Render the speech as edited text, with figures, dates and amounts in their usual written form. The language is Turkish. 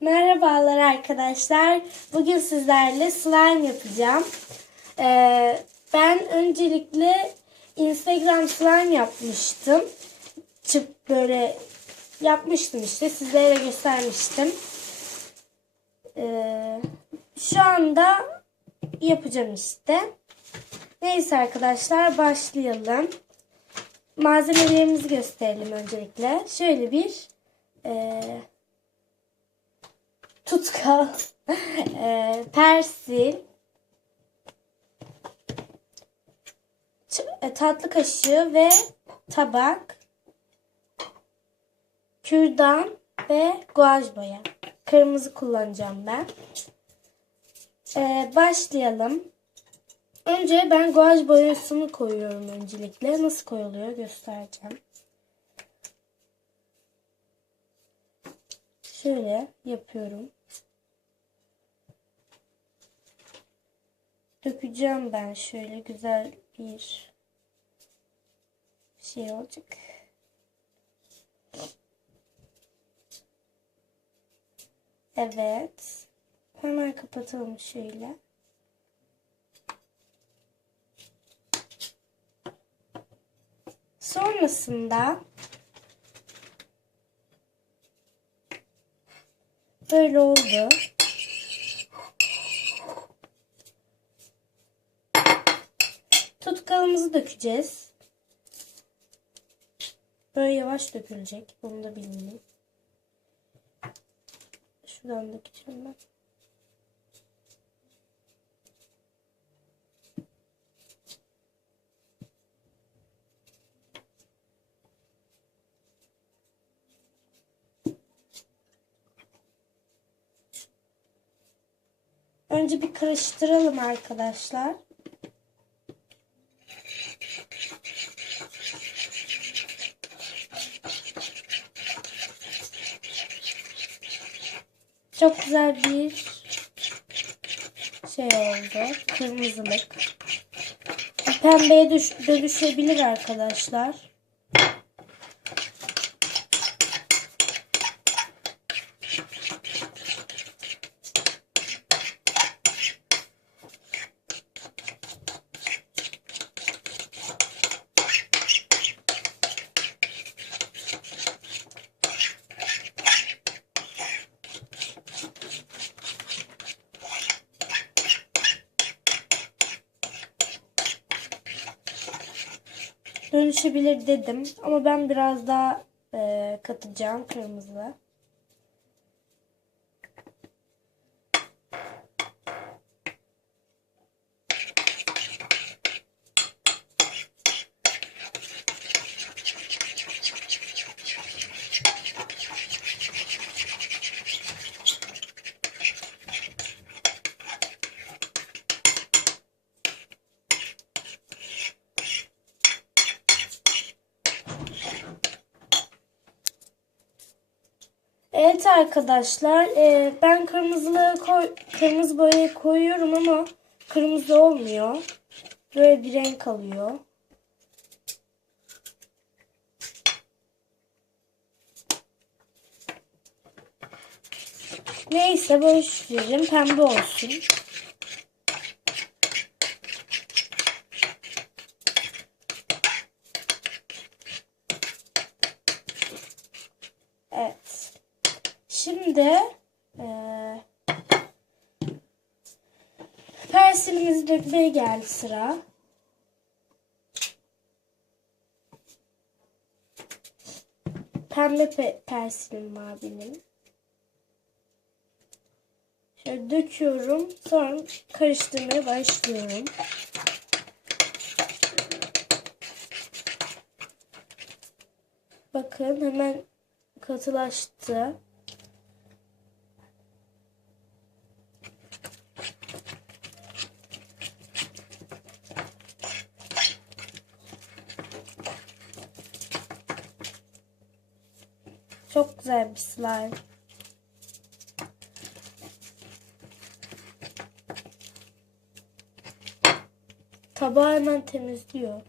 Merhabalar arkadaşlar. Bugün sizlerle slime yapacağım. Ben öncelikle Instagram slime yapmıştım. Böyle yapmıştım işte. Sizlere göstermiştim. Şu anda yapacağım işte. Neyse arkadaşlar başlayalım. Malzemelerimizi gösterelim öncelikle. Şöyle bir tutkal, persil, tatlı kaşığı ve tabak, kürdan ve guaj boya. Kırmızı kullanacağım ben. Başlayalım. Önce ben guaj boyasını koyuyorum öncelikle. Nasıl koyuluyor göstereceğim. Şöyle yapıyorum. Dökeceğim ben şöyle güzel bir şey olacak. Evet. Hemen kapatalım şöyle. Sonrasında böyle oldu. Tutkalımızı dökeceğiz. Böyle yavaş dökülecek. Bunu da bilin. Şuradan dökeceğim ben. Önce bir karıştıralım arkadaşlar. Çok güzel bir şey oldu. Kırmızılık. Pembeye dönüşebilir arkadaşlar. Dönüşebilir dedim ama ben biraz daha katacağım kırmızı. Evet arkadaşlar, ben kırmızı boyayı koyuyorum ama kırmızı olmuyor. Böyle bir renk alıyor. Neyse boş verin, pembe olsun. Evet. Şimdi persilimizi dökmeye geldi sıra. Pembe persilim var benim. Şöyle döküyorum. Sonra karıştırmaya başlıyorum. Bakın hemen katılaştı. Çok güzel bir slime. Tabağı hemen temizliyor.